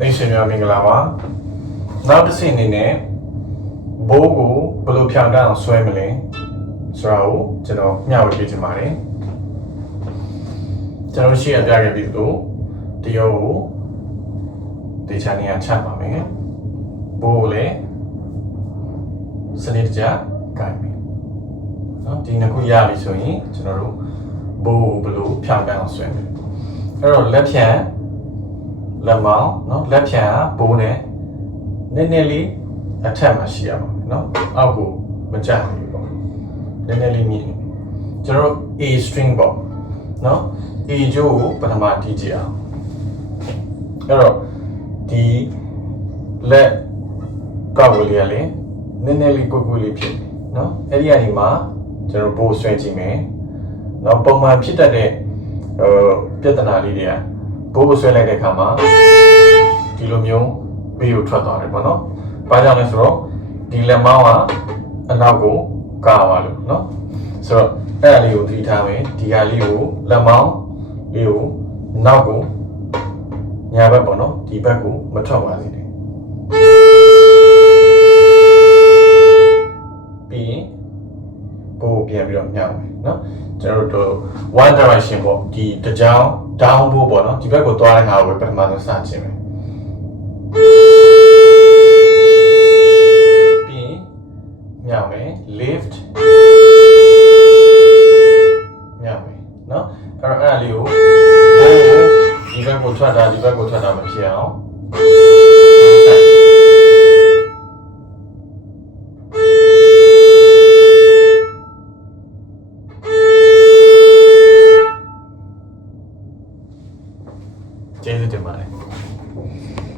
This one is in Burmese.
နေရှင်များမင်္ဂလာပါနောက်တစ်ဆင့်အနေနဲ့ဘိုးကိုဘယ်လိုဖြောင်းတန်းအောင်ဆွဲမလဲဆိုတာကိုကျွန်တော်မျှဝေပေးချင်ပါတယ်ကျွန်တော်ရှေ့အပြခဲ့ပြီးတော့ဒီရောကိုတေချာနေရာချပါမယ်ဘိုးကိုလည်းစနစ်တကျကိုင်မယ်နော်ဒီနှစ်ခုရပြီဆိုရင်ကျွန်တော်တို့ဘိုးကိုဘယ်လိုဖြောင်းတန်းအောင်ဆွဲမလဲအဲ့တော့လက်ဖြန့်လက်မောင်းနော်လက်ဖြန့်ဘိုးနဲ့နည်းနည်းလေးအထက်မှာရှိရပါမယ်နော်အောက်ကိုမကျဘူးပေါ့နည်းနည်းလေးမြင့်နေကျွန်တော် A string ပေါ့နော် A ကျိုးကိုပထမတီးကြည့်အောင်အဲ့တော့ဒီလက်ကောက်ဝလေးရလေနည်းနည်းလေးကွက်ကွက်လေးဖြစ်နော်အဲ့ဒီကနေမှကျွန်တော်ဘိုးဆွဲကြည့်မယ်နော်ပုံမှန်ဖြစ်တတ်တဲ့ပြဿနာလေးတွေကဘိုးကိုဆွဲလိုက်တဲ့အခါမှာဒီလိုမျိုးဘေးကိုထွက်သွားတယ်ပေါ့နော်။ဘာကြောင့်လဲဆိုတော့ဒီလက်မောင်းကအနောက်ကိုကာသွားလို့နော်။ဆိုတော့အဲ့ဒါလေးကိုသတိထားမယ်။ဒီဟာလေးကိုလက်မောင်းလေးကိုနောက်ကိုညာဘက်ပေါ့နော်။ဒီဘက်ကိုမထွက်ပါစေနဲ့။ပြီးရင်ဘိုးပြန်ပြီးတော့ညှောင်းမယ်နော်။ကျွန်တော်တို့ one direction ပေါ့ဒီတကြောင် down ဘိုးပေါ့နော်။ဒီဘက်ကိုသွားတဲ့ဟာကိုပထမဆုံးစခြင်းမယ်။ညောင်းမယ် lift ညောင်းမယ်နော်အဲ့ဒါလေးကိုဘိုးဒီဘက်ကိုထွက်တာဒီဘက်ကိုထွက်တာမဖြစ်အောင်ကျေးဇူးတင်ပါတယ်